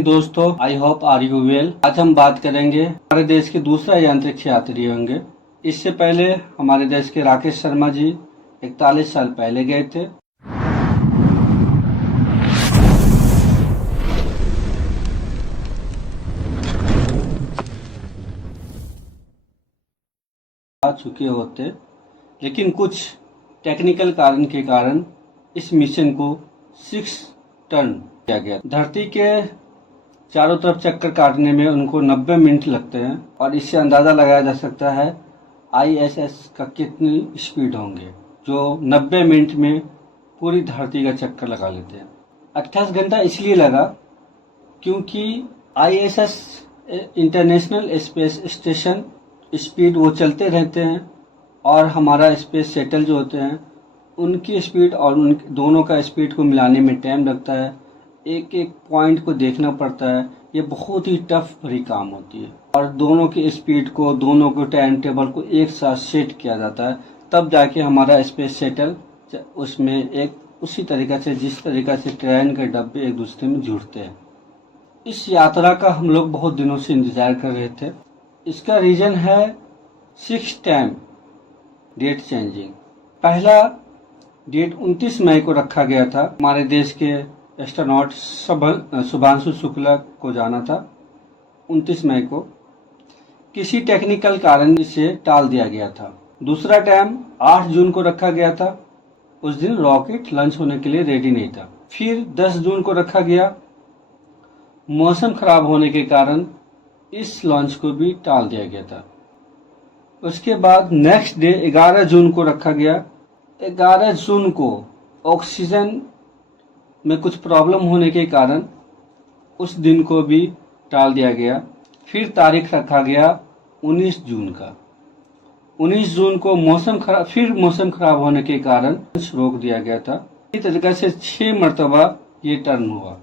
Morning दोस्तों, I hope are you well. आज हम बात करेंगे हमारे देश के दूसरा अंतरिक्ष यात्री होंगे। इससे पहले हमारे देश के राकेश शर्मा जी 41 साल पहले गए थे। आ चुके होते, लेकिन कुछ टेक्निकल कारण के कारण इस मिशन को 6 टर्न किया गया। धरती के चारों तरफ चक्कर काटने में उनको 90 मिनट लगते हैं और इससे अंदाजा लगाया जा सकता है ISS का कितनी स्पीड होंगे, जो 90 मिनट में पूरी धरती का चक्कर लगा लेते हैं। 28 घंटा इसलिए लगा क्योंकि ISS international space station speed वो चलते रहते हैं और हमारा स्पेस शटल जो होते हैं उनकी स्पीड और उन दोनों का स्पीड को मिलाने में टाइम लगता है। एक एक पॉइंट को देखना पड़ता है। ये बहुत ही टफ भरी काम होती है और दोनों की स्पीड को, दोनों के टाइम टेबल को एक साथ सेट किया जाता है, तब जाके हमारा स्पेस शटल उसमें एक उसी तरीका से जिस तरीका से ट्रेन के डब्बे एक दूसरे में जुड़ते हैं। इस यात्रा का हम लोग बहुत दिनों से इंतजार कर रहे थे। इसका रीजन है 6 टाइम डेट चेंजिंग। पहला डेट 29 मई को रखा गया था। हमारे देश के एस्ट्रोनॉट शुभांशु शुक्ला को जाना था 29 मई को। किसी टेक्निकल कारण इसे टाल दिया गया था। दूसरा टाइम 8 जून को रखा गया था। उस दिन रॉकेट लॉन्च होने के लिए रेडी नहीं था। फिर 10 जून को रखा गया। मौसम खराब होने के कारण इस लॉन्च को भी टाल दिया गया था। उसके बाद नेक्स्ट डे 11 जून को रखा गया। 11 जून को ऑक्सीजन में कुछ प्रॉब्लम होने के कारण उस दिन को भी टाल दिया गया। फिर तारीख रखा गया 19 जून का। 19 जून को मौसम खराब होने के कारण रोक दिया गया था। इसी तरीके से 6 मरतबा ये टर्न हुआ।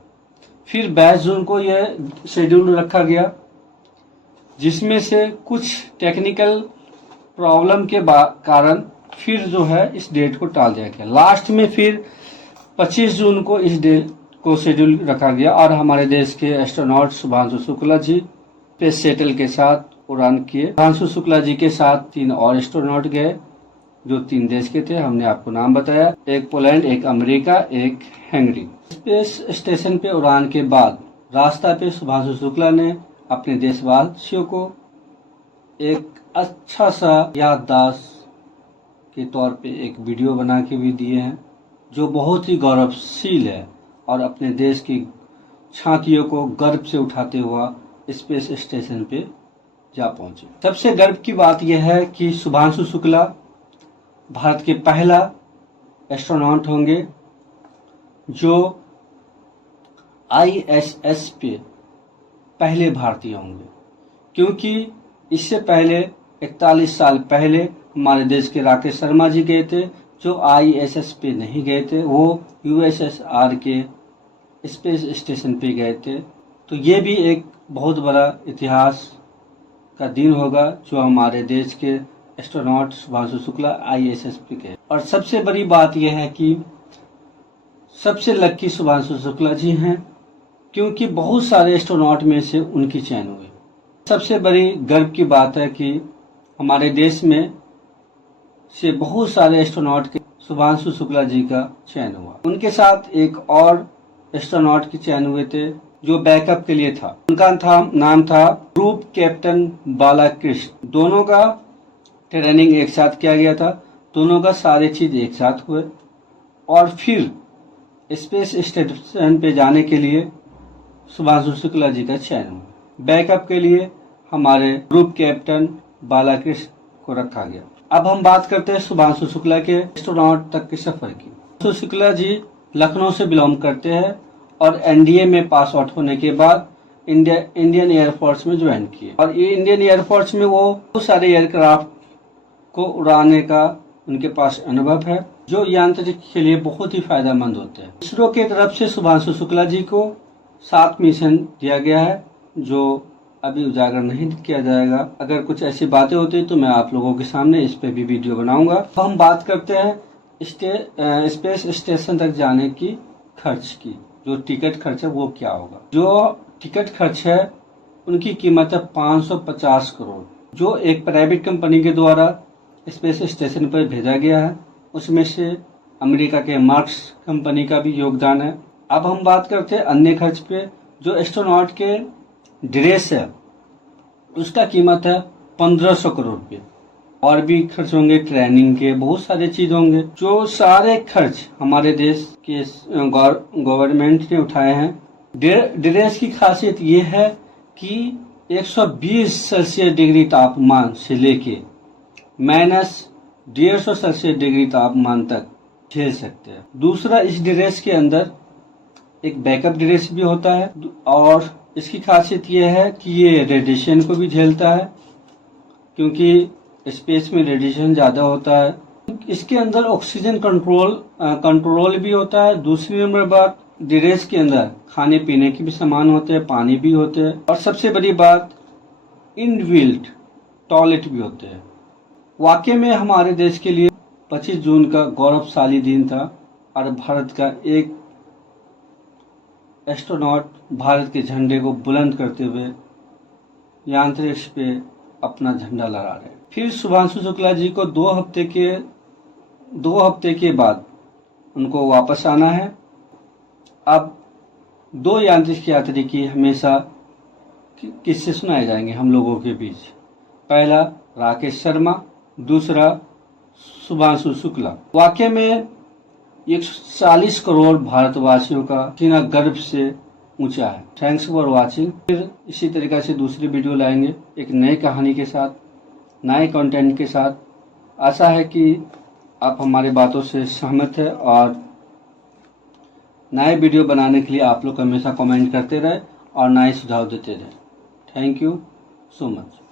फिर 22 जून को यह शेड्यूल रखा गया, जिसमें से कुछ टेक्निकल प्रॉब्लम के कारण फिर जो है इस डेट को टाल दिया गया। लास्ट में फिर 25 जून को इस डेट को शेड्यूल रखा गया और हमारे देश के astronaut Shubhanshu Shukla ji space shuttle के साथ उड़ान किए। शुभांशु शुक्ला जी के साथ 3 और एस्ट्रोनॉट गए, जो 3 देश के थे। हमने आपको नाम बताया, एक पोलैंड, एक अमेरिका, एक हंगरी। स्पेस स्टेशन पे उड़ान के बाद रास्ता पे शुभांशु शुक्ला ने अपने देशवासियों को एक अच्छा सा याददाश्त के तौर पे एक वीडियो बना के भी दिए हैं, जो बहुत ही गौरवशील है और अपने देश की छातियों को गर्व से उठाते हुआ स्पेस स्टेशन पे जा पहुंचे। सबसे गर्व की बात यह है कि शुभांशु शुक्ला भारत के पहला एस्ट्रोनॉट होंगे जो ISS पे पहले भारतीय होंगे, क्योंकि इससे पहले 41 साल पहले हमारे देश के राकेश शर्मा जी गए थे, जो ISS पे नहीं गए थे। वो USSR के स्पेस स्टेशन पे गए थे। तो ये भी एक बहुत बड़ा इतिहास का दिन होगा, जो हमारे देश के एस्ट्रोनॉट शुभांशु शुक्ला ISS पे गए। और सबसे बड़ी बात यह है कि सबसे लकी शुभांशु शुक्ला जी हैं, क्योंकि बहुत सारे एस्ट्रोनॉट में से उनकी चयन हुई। सबसे बड़ी गर्व की बात है कि हमारे देश में से बहुत सारे एस्ट्रोनॉट के शुभांशु शुक्ला जी का चयन हुआ। उनके साथ एक और एस्ट्रोनॉट के चयन हुए थे, जो बैकअप के लिए था। उनका नाम था ग्रुप कैप्टन बालाकृष्ण। दोनों का ट्रेनिंग एक साथ किया गया था, दोनों का सारे चीज एक साथ हुए और फिर स्पेस स्टेशन पे जाने के लिए शुभांशु शुक्ला जी का चयन हुआ। बैकअप के लिए हमारे ग्रुप कैप्टन बालाकृष्ण को रखा गया। अब हम बात करते हैं शुभांशु शुक्ला के एस्ट्रोनॉट तक के सफर की। शुभांशु शुक्ला जी लखनऊ से बिलोंग करते हैं और NDA में पास आउट होने के बाद इंडियन एयरफोर्स में ज्वाइन किए। और ये इंडियन एयरफोर्स में वो बहुत सारे एयरक्राफ्ट को उड़ाने का उनके पास अनुभव है, जो यांत्रिक के लिए बहुत ही फायदेमंद होते हैं। इसरो के तरफ से शुभांशु शुक्ला जी को 7 मिशन दिया गया है, जो अभी उजागर नहीं किया जाएगा। अगर कुछ ऐसी बातें होती तो मैं आप लोगों के सामने इस पे भी वीडियो बनाऊंगा। तो हम बात करते हैं स्पेस स्टेशन तक जाने की खर्च की। जो टिकट खर्च है वो क्या होगा। जो टिकट खर्च है उनकी कीमत है 550 करोड़, जो एक प्राइवेट कंपनी के द्वारा स्पेस स्टेशन पर भेजा गया है। उसमें से अमेरिका के मार्क्स कंपनी का भी योगदान है। अब हम बात करते हैं अन्य खर्च पे। जो एस्ट्रोनॉट के ड्रेस है उसका कीमत है 1500 करोड़ रुपये। और भी खर्च होंगे, ट्रेनिंग के बहुत सारे चीज होंगे। जो सारे खर्च हमारे देश के गवर्नमेंट ने उठाए हैं। ड्रेस की खासियत ये है कि 120 सेल्सियस डिग्री तापमान से लेके -150 सेल्सियस डिग्री तापमान तक झेल सकते हैं। दूसरा, इस ड्रेस के अंदर एक बैकअप ड्रेस भी होता है और इसकी खासियत यह है कि ये रेडिएशन को भी झेलता है, क्योंकि स्पेस में रेडिएशन ज़्यादा होता है। इसके अंदर ऑक्सीजन कंट्रोल भी होता है। दूसरी नंबर बात, ड्रेस के अंदर खाने पीने के भी सामान होते हैं, पानी भी होते हैं और सबसे बड़ी बात, इनबिल्ट टॉयलेट भी होते हैं। वाकई में हमारे देश के लिए 25 जून का गौरवशाली दिन था और भारत का एक एस्ट्रोनॉट भारत के झंडे को बुलंद करते हुए अंतरिक्ष पे अपना झंडा लहरा रहे हैं। फिर शुभांशु शुक्ला जी को 2 हफ्ते के बाद उनको वापस आना है। अब 2 यांत्रिक यात्री की हमेशा किस्से सुनाए जाएंगे हम लोगों के बीच। पहला राकेश शर्मा, दूसरा शुभांशु शुक्ला। वाकई में 140 करोड़ भारतवासियों का सीना गर्व से ऊंचा है। Thanks for watching. फिर इसी तरीके से दूसरी वीडियो लाएंगे एक नई कहानी के साथ, नए कंटेंट के साथ। आशा है कि आप हमारी बातों से सहमत है और नए वीडियो बनाने के लिए आप लोग हमेशा कमेंट करते रहे और नए सुझाव देते रहे। Thank you so much.